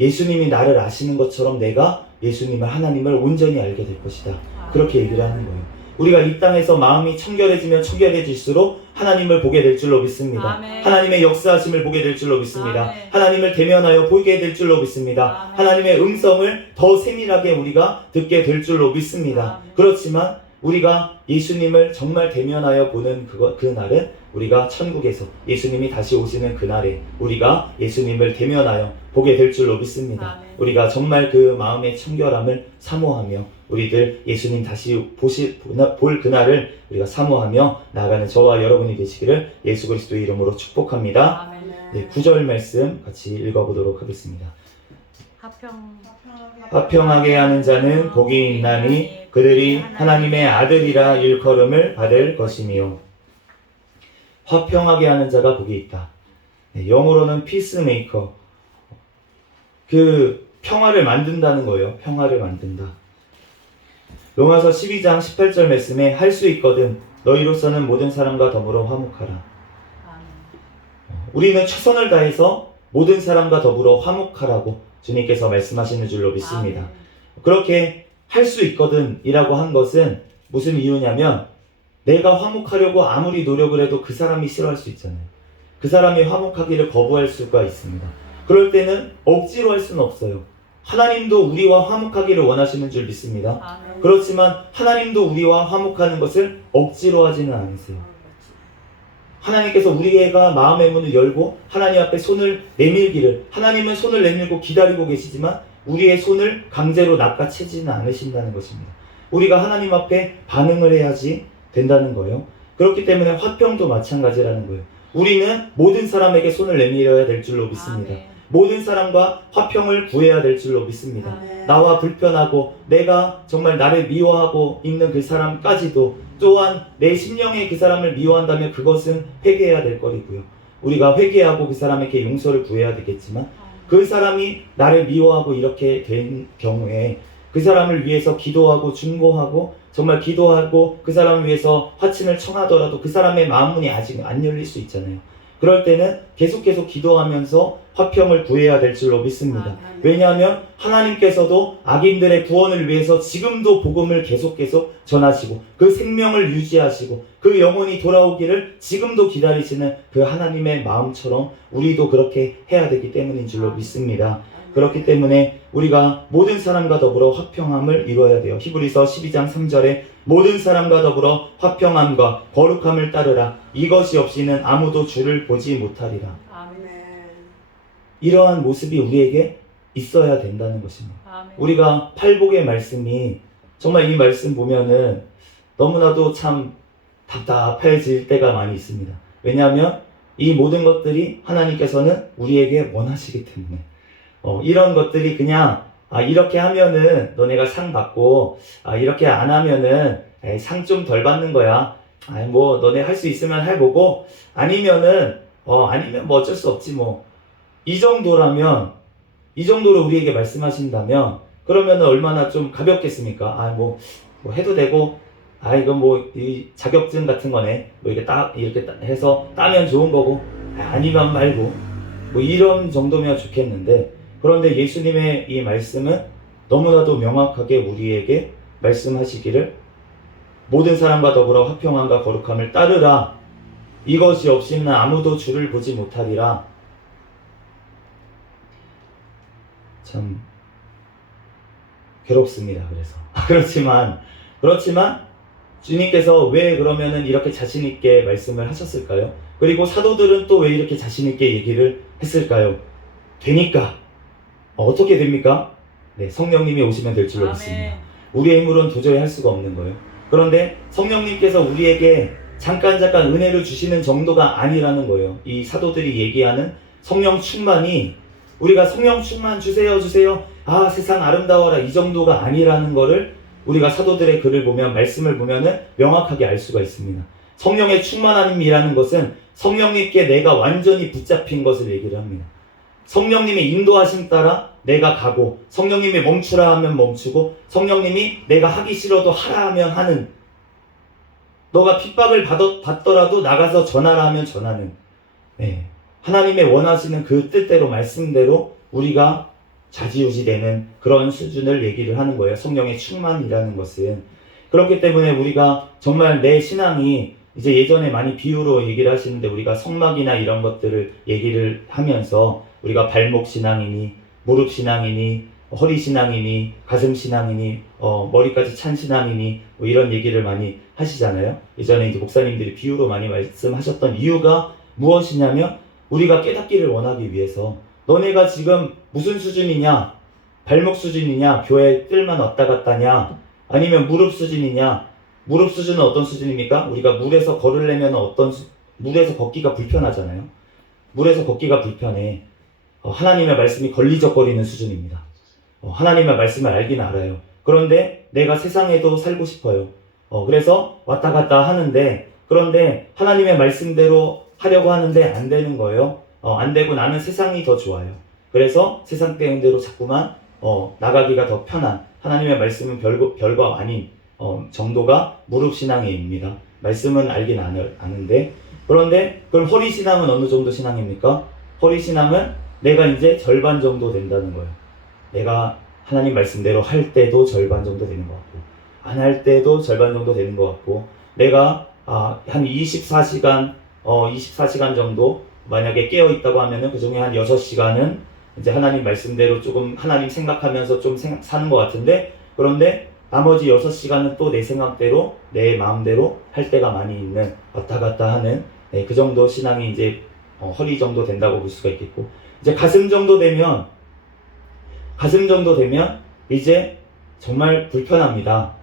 예수님이 나를 아시는 것처럼 내가 예수님을, 하나님을 온전히 알게 될 것이다. 그렇게 얘기를 하는 거예요. 우리가 이 땅에서 마음이 청결해지면 청결해질수록 하나님을 보게 될 줄로 믿습니다. 아멘. 하나님의 역사하심을 보게 될 줄로 믿습니다. 아멘. 하나님을 대면하여 보게 될 줄로 믿습니다. 아멘. 하나님의 음성을 더 세밀하게 우리가 듣게 될 줄로 믿습니다. 아멘. 그렇지만 우리가 예수님을 정말 대면하여 보는 그날은 우리가 천국에서 예수님이 다시 오시는 그날에 우리가 예수님을 대면하여 보게 될 줄로 믿습니다. 아멘. 우리가 정말 그 마음의 청결함을 사모하며 우리들 예수님 다시 볼 그날을 우리가 사모하며 나아가는 저와 여러분이 되시기를 예수 그리스도의 이름으로 축복합니다. 아멘. 네, 9절 말씀 같이 읽어보도록 하겠습니다. 화평하게 하는 자는 복이 있나니 그들이 하나님의 아들이라 일컬음을 받을 것이며. 화평하게 하는 자가 복이 있다. 네, 영어로는 피스메이커. 그 평화를 만든다는 거예요. 평화를 만든다. 로마서 12장 18절 말씀에 할 수 있거든 너희로서는 모든 사람과 더불어 화목하라. 아멘. 우리는 최선을 다해서 모든 사람과 더불어 화목하라고 주님께서 말씀하시는 줄로 믿습니다. 아멘. 그렇게 할 수 있거든 이라고 한 것은 무슨 이유냐면 내가 화목하려고 아무리 노력을 해도 그 사람이 싫어할 수 있잖아요. 그 사람이 화목하기를 거부할 수가 있습니다. 그럴 때는 억지로 할 수는 없어요. 하나님도 우리와 화목하기를 원하시는 줄 믿습니다. 아멘. 그렇지만 하나님도 우리와 화목하는 것을 억지로 하지는 않으세요. 하나님께서 우리가 마음의 문을 열고 하나님 앞에 손을 내밀기를, 하나님은 손을 내밀고 기다리고 계시지만 우리의 손을 강제로 낚아채지는 않으신다는 것입니다. 우리가 하나님 앞에 반응을 해야지 된다는 거예요. 그렇기 때문에 화평도 마찬가지라는 거예요. 우리는 모든 사람에게 손을 내밀어야 될 줄로 믿습니다. 아멘. 모든 사람과 화평을 구해야 될 줄로 믿습니다. 아멘. 나와 불편하고 내가 정말 나를 미워하고 있는 그 사람까지도 또한 내 심령에 그 사람을 미워한다면 그것은 회개해야 될 거리고요. 우리가 회개하고 그 사람에게 용서를 구해야 되겠지만 그 사람이 나를 미워하고 이렇게 된 경우에 그 사람을 위해서 기도하고 중보하고 정말 기도하고 그 사람을 위해서 화친을 청하더라도 그 사람의 마음문이 아직 안 열릴 수 있잖아요. 그럴 때는 계속 화평을 화평을 구해야 될 줄로 믿습니다. 왜냐하면 하나님께서도 악인들의 구원을 위해서 지금도 복음을 계속 전하시고 그 생명을 유지하시고 그 영혼이 돌아오기를 지금도 기다리시는 그 하나님의 마음처럼 우리도 그렇게 해야 되기 때문인 줄로 믿습니다. 그렇기 때문에 우리가 모든 사람과 더불어 화평함을 이루어야 돼요. 히브리서 12장 3절에 모든 사람과 더불어 화평함과 거룩함을 따르라. 이것이 없이는 아무도 주를 보지 못하리라. 아멘. 이러한 모습이 우리에게 있어야 된다는 것입니다. 아멘. 우리가 팔복의 말씀이 정말 이 말씀 보면은 너무나도 참 답답해질 때가 많이 있습니다. 왜냐하면 이 모든 것들이 하나님께서는 우리에게 원하시기 때문에 이런 것들이 그냥 이렇게 하면은 너네가 상 받고 이렇게 안 하면은 상 좀 덜 받는 거야. 뭐 너네 할 수 있으면 해보고 아니면은 아니면 뭐 어쩔 수 없지 뭐. 이 정도라면 이 정도로 우리에게 말씀하신다면 그러면은 얼마나 좀 가볍겠습니까? 뭐 해도 되고 이건 뭐 이 자격증 같은 거네. 뭐 이렇게 해서 따면 좋은 거고 아니면 말고 뭐 이런 정도면 좋겠는데 그런데 예수님의 이 말씀은 너무나도 명확하게 우리에게 말씀하시기를 모든 사람과 더불어 화평함과 거룩함을 따르라. 이것이 없이는 아무도 주를 보지 못하리라. 참 괴롭습니다. 그래서 그렇지만 주님께서 왜 그러면은 이렇게 자신 있게 말씀을 하셨을까요? 그리고 사도들은 또 왜 이렇게 자신 있게 얘기를 했을까요? 되니까. 어떻게 됩니까? 네, 성령님이 오시면 될 줄로 믿습니다. 우리의 힘으로는 도저히 할 수가 없는 거예요. 그런데 성령님께서 우리에게 잠깐 은혜를 주시는 정도가 아니라는 거예요. 이 사도들이 얘기하는 성령 충만이 우리가 성령 충만 주세요. 세상 아름다워라 이 정도가 아니라는 거를 우리가 사도들의 글을 보면 말씀을 보면은 명확하게 알 수가 있습니다. 성령의 충만함이라는 것은 성령님께 내가 완전히 붙잡힌 것을 얘기를 합니다. 성령님의 인도하심 따라 내가 가고 성령님이 멈추라 하면 멈추고 성령님이 내가 하기 싫어도 하라 하면 하는 너가 핍박을 받더라도 나가서 전하라 하면 전하는 하나님의 원하시는 그 뜻대로 말씀대로 우리가 좌지우지되는 그런 수준을 얘기를 하는 거예요. 성령의 충만이라는 것은. 그렇기 때문에 우리가 정말 내 신앙이 이제 예전에 많이 비유로 얘기를 하시는데 우리가 성막이나 이런 것들을 얘기를 하면서 우리가 발목 신앙이니 무릎 신앙이니 허리 신앙이니 가슴 신앙이니 머리까지 찬 신앙이니 뭐 이런 얘기를 많이 하시잖아요. 예전에 이제 목사님들이 비유로 많이 말씀하셨던 이유가 무엇이냐면 우리가 깨닫기를 원하기 위해서 너네가 지금 무슨 수준이냐? 발목 수준이냐? 교회 뜰만 왔다 갔다냐? 아니면 무릎 수준이냐? 무릎 수준은 어떤 수준입니까? 우리가 물에서 걸으려면 물에서 걷기가 불편하잖아요. 물에서 걷기가 불편해. 하나님의 말씀이 걸리적거리는 수준입니다. 하나님의 말씀을 알긴 알아요. 그런데 내가 세상에도 살고 싶어요. 그래서 왔다 갔다 하는데 그런데 하나님의 말씀대로 하려고 하는데 안 되는 거예요. 안 되고 나는 세상이 더 좋아요. 그래서 세상 때문대로 자꾸만 나가기가 더 편한 하나님의 말씀은 별거 아닌 정도가 무릎 신앙입니다. 말씀은 알긴 아는데 그런데 그럼 허리 신앙은 어느 정도 신앙입니까? 허리 신앙은 내가 이제 절반 정도 된다는 거예요. 내가 하나님 말씀대로 할 때도 절반 정도 되는 것 같고 안 할 때도 절반 정도 되는 것 같고 내가 한 24시간 정도 만약에 깨어있다고 하면은 그 중에 한 6시간은 이제 하나님 말씀대로 조금 하나님 생각하면서 좀 사는 것 같은데 그런데 나머지 6시간은 또 내 생각대로 내 마음대로 할 때가 많이 있는 왔다 갔다 하는 그 정도 신앙이 이제 허리 정도 된다고 볼 수가 있겠고 이제 가슴 정도 되면 이제 정말 불편합니다.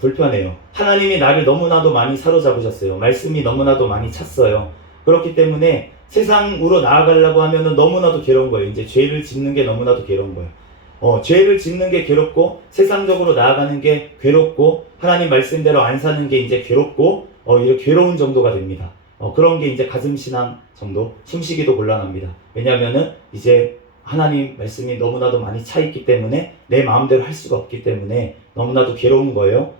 불편해요. 하나님이 나를 너무나도 많이 사로잡으셨어요. 말씀이 너무나도 많이 찼어요. 그렇기 때문에 세상으로 나아가려고 하면은 너무나도 괴로운 거예요. 이제 죄를 짓는 게 너무나도 괴로운 거예요. 죄를 짓는 게 괴롭고 세상적으로 나아가는 게 괴롭고 하나님 말씀대로 안 사는 게 이제 괴롭고 이렇게 괴로운 정도가 됩니다. 그런 게 이제 가슴 신앙 정도, 숨쉬기도 곤란합니다. 왜냐하면은 이제 하나님 말씀이 너무나도 많이 차 있기 때문에 내 마음대로 할 수가 없기 때문에 너무나도 괴로운 거예요.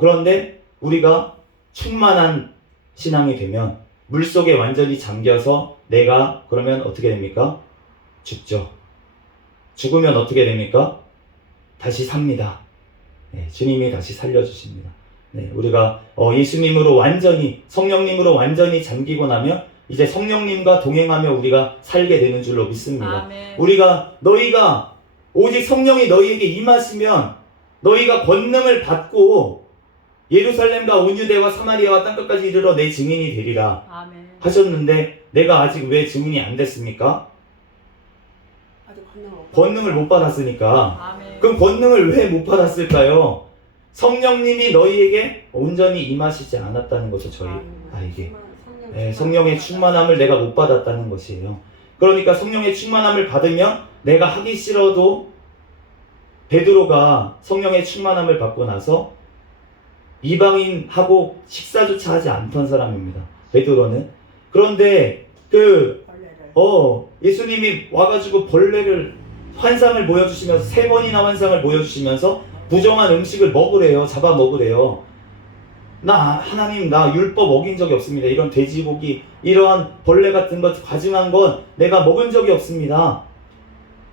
그런데 우리가 충만한 신앙이 되면 물속에 완전히 잠겨서 내가 그러면 어떻게 됩니까? 죽죠. 죽으면 어떻게 됩니까? 다시 삽니다. 주님이 다시 살려주십니다. 우리가 예수님으로 완전히 성령님으로 완전히 잠기고 나면 이제 성령님과 동행하며 우리가 살게 되는 줄로 믿습니다. 아멘. 너희가 오직 성령이 너희에게 임하시면 너희가 권능을 받고 예루살렘과 온 유대와 사마리아와 땅끝까지 이르러 내 증인이 되리라 아멘. 하셨는데 내가 아직 왜 증인이 안 됐습니까? 아직 권능을 못 받았으니까. 아멘. 그럼 권능을 왜 못 받았을까요? 성령님이 너희에게 온전히 임하시지 않았다는 것을 저희 아이게 성령의 충만함을 내가 못 받았다는 것이에요. 그러니까 성령의 충만함을 받으면 내가 하기 싫어도 베드로가 성령의 충만함을 받고 나서 이방인하고 식사조차 하지 않던 사람입니다. 베드로는. 그런데 예수님이 와가지고 벌레를 환상을 보여주시면서 3번이나 환상을 보여주시면서 부정한 음식을 먹으래요. 잡아 먹으래요. 하나님 나 율법 어긴 적이 없습니다. 이런 돼지고기 이러한 벌레 같은 것 과증한 건 내가 먹은 적이 없습니다.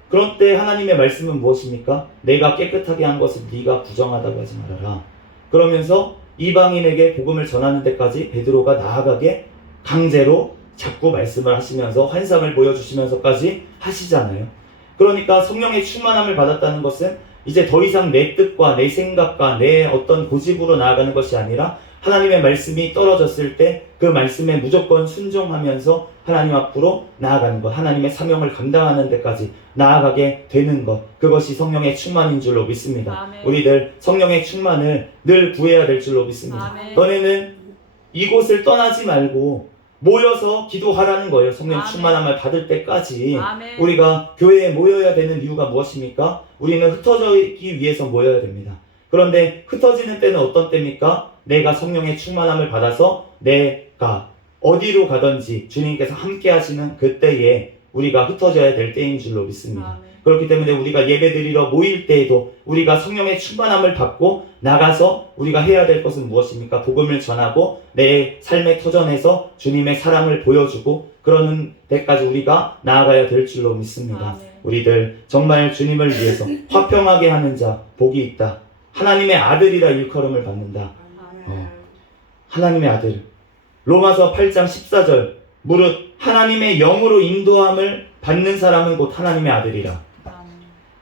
그런 때 하나님의 말씀은 무엇입니까? 내가 깨끗하게 한 것을 네가 부정하다고 하지 말아라. 그러면서 이방인에게 복음을 전하는 데까지 베드로가 나아가게 강제로 자꾸 말씀을 하시면서 환상을 보여주시면서까지 하시잖아요. 그러니까 성령의 충만함을 받았다는 것은 이제 더 이상 내 뜻과 내 생각과 내 어떤 고집으로 나아가는 것이 아니라 하나님의 말씀이 떨어졌을 때 그 말씀에 무조건 순종하면서 하나님 앞으로 나아가는 것, 하나님의 사명을 감당하는 데까지 나아가게 되는 것, 그것이 성령의 충만인 줄로 믿습니다. 아멘. 우리들 성령의 충만을 늘 구해야 될 줄로 믿습니다. 아멘. 너네는 이곳을 떠나지 말고 모여서 기도하라는 거예요. 성령 아멘. 충만함을 받을 때까지. 아멘. 우리가 교회에 모여야 되는 이유가 무엇입니까? 우리는 흩어지기 위해서 모여야 됩니다. 그런데 흩어지는 때는 어떤 때입니까? 내가 성령의 충만함을 받아서 내가 어디로 가든지 주님께서 함께 하시는 그때에 우리가 흩어져야 될 때인 줄로 믿습니다. 아멘. 그렇기 때문에 우리가 예배드리러 모일 때에도 우리가 성령의 충만함을 받고 나가서 우리가 해야 될 것은 무엇입니까? 복음을 전하고 내 삶의 터전에서 주님의 사랑을 보여주고 그러는 데까지 우리가 나아가야 될 줄로 믿습니다. 아멘. 우리들 정말 주님을 위해서 화평하게 하는 자 복이 있다. 하나님의 아들이라 일컬음을 받는다. 하나님의 아들. 로마서 8장 14절 무릇 하나님의 영으로 인도함을 받는 사람은 곧 하나님의 아들이라.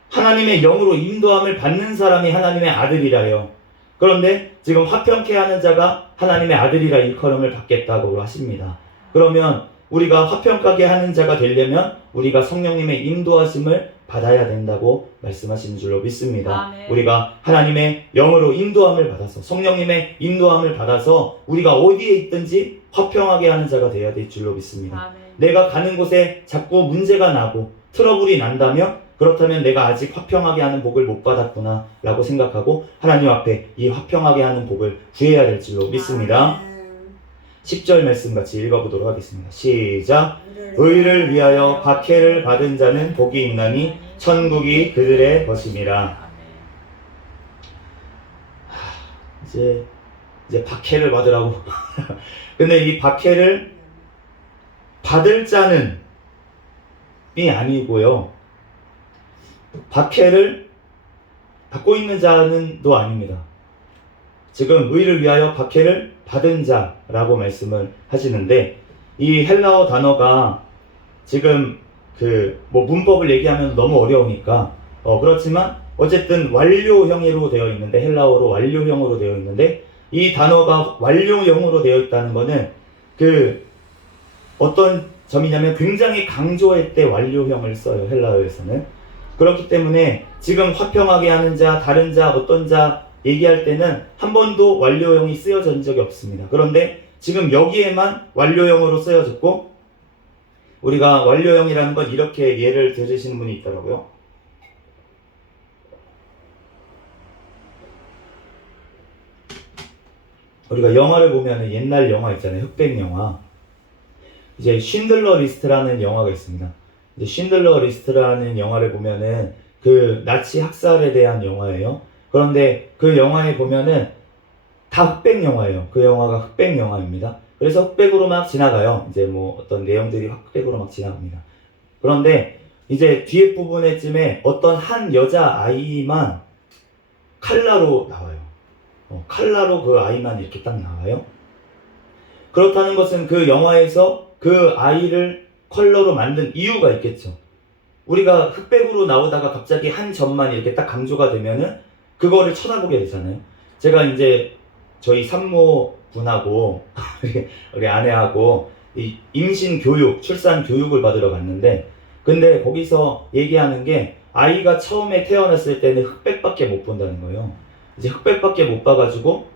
하나님의 영으로 인도함을 받는 사람이 하나님의 아들이라요. 그런데 지금 화평케 하는 자가 하나님의 아들이라 일컬음을 받겠다고 하십니다. 그러면 우리가 화평하게 하는 자가 되려면 우리가 성령님의 인도하심을 받아야 된다고 말씀하시는 줄로 믿습니다. 아멘. 우리가 하나님의 영으로 인도함을 받아서 성령님의 인도함을 받아서 우리가 어디에 있든지 화평하게 하는 자가 되어야 될 줄로 믿습니다. 아멘. 내가 가는 곳에 자꾸 문제가 나고 트러블이 난다면 그렇다면 내가 아직 화평하게 하는 복을 못 받았구나 라고 생각하고 하나님 앞에 이 화평하게 하는 복을 구해야 될 줄로 믿습니다. 10절 말씀 같이 읽어보도록 하겠습니다. 시작. 의를 위하여 박해를 받은 자는 복이 있나니 천국이 그들의 것임이라. 이제 박해를 받으라고. 근데 이 박해를 받을 자는 이 아니고요. 박해를 받고 있는 자는도 아닙니다. 지금 의를 위하여 박해를 받은 자라고 말씀을 하시는데 이 헬라어 단어가 지금 문법을 얘기하면 너무 어려우니까 그렇지만 어쨌든 완료형으로 되어 있는데 헬라어로 완료형으로 되어 있는데 이 단어가 완료형으로 되어 있다는 거는 어떤 점이냐면 굉장히 강조할 때 완료형을 써요. 헬라어에서는. 그렇기 때문에 지금 화평하게 하는 자, 다른 자, 어떤 자 얘기할 때는 한 번도 완료형이 쓰여진 적이 없습니다. 그런데 지금 여기에만 완료형으로 쓰여졌고 우리가 완료형이라는 건 이렇게 예를 들으시는 분이 있더라고요. 우리가 영화를 보면 옛날 영화 있잖아요. 흑백 영화. 이제 쉰들러 리스트라는 영화가 있습니다. 이제 쉰들러 리스트라는 영화를 보면은 나치 학살에 대한 영화예요. 그런데 그 영화에 보면은 다 흑백 영화예요. 그 영화가 흑백 영화입니다. 그래서 흑백으로 막 지나가요. 이제 어떤 내용들이 흑백으로 막 지나갑니다. 그런데 이제 뒤에 부분에쯤에 어떤 한 여자아이만 칼라로 나와요. 칼라로 그 아이만 이렇게 딱 나와요. 그렇다는 것은 그 영화에서 그 아이를 컬러로 만든 이유가 있겠죠. 우리가 흑백으로 나오다가 갑자기 한 점만 이렇게 딱 강조가 되면은 그거를 쳐다보게 되잖아요. 제가 이제 저희 산모분하고 우리 아내하고 임신 교육, 출산 교육을 받으러 갔는데 근데 거기서 얘기하는 게 아이가 처음에 태어났을 때는 흑백밖에 못 본다는 거예요. 이제 흑백밖에 못 봐가지고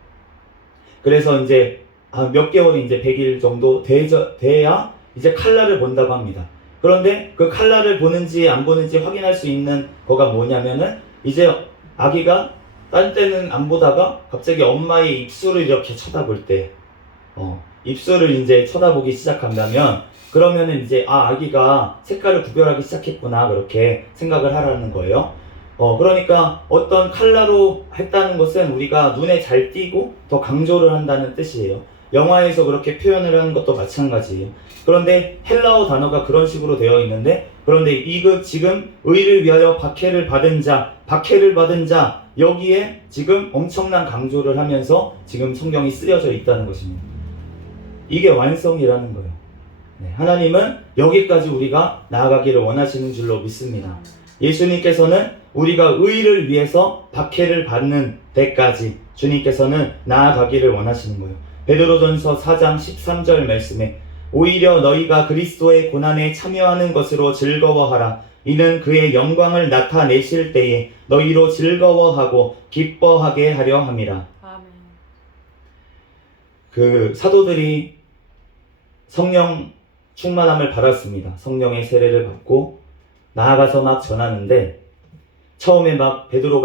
그래서 이제 몇 개월이 이제 100일 정도 돼야 이제 칼날을 본다고 합니다. 그런데 그 칼날을 보는지 안 보는지 확인할 수 있는 거가 뭐냐면은 이제 아기가 딴 때는 안 보다가 갑자기 엄마의 입술을 이렇게 쳐다볼 때 입술을 이제 쳐다보기 시작한다면 그러면은 이제 아기가 색깔을 구별하기 시작했구나 그렇게 생각을 하라는 거예요. 그러니까 어떤 컬러로 했다는 것은 우리가 눈에 잘 띄고 더 강조를 한다는 뜻이에요. 영화에서 그렇게 표현을 하는 것도 마찬가지예요. 그런데 헬라어 단어가 그런 식으로 되어 있는데 그런데 이거 지금 의를 위하여 박해를 받은 자 여기에 지금 엄청난 강조를 하면서 지금 성경이 쓰여져 있다는 것입니다. 이게 완성이라는 거예요. 네, 하나님은 여기까지 우리가 나아가기를 원하시는 줄로 믿습니다. 예수님께서는 우리가 의를 위해서 박해를 받는 데까지 주님께서는 나아가기를 원하시는 거예요. 베드로전서 4장 13절 말씀에 오히려 너희가 그리스도의 고난에 참여하는 것으로 즐거워하라. 이는 그의 영광을 나타내실 때에 너희로 즐거워하고 기뻐하게 하려 함이라. 아멘. 그 사도들이 성령 충만함을 받았습니다. 성령의 세례를 받고 나아가서 막 전하는데 처음에 막 베드로가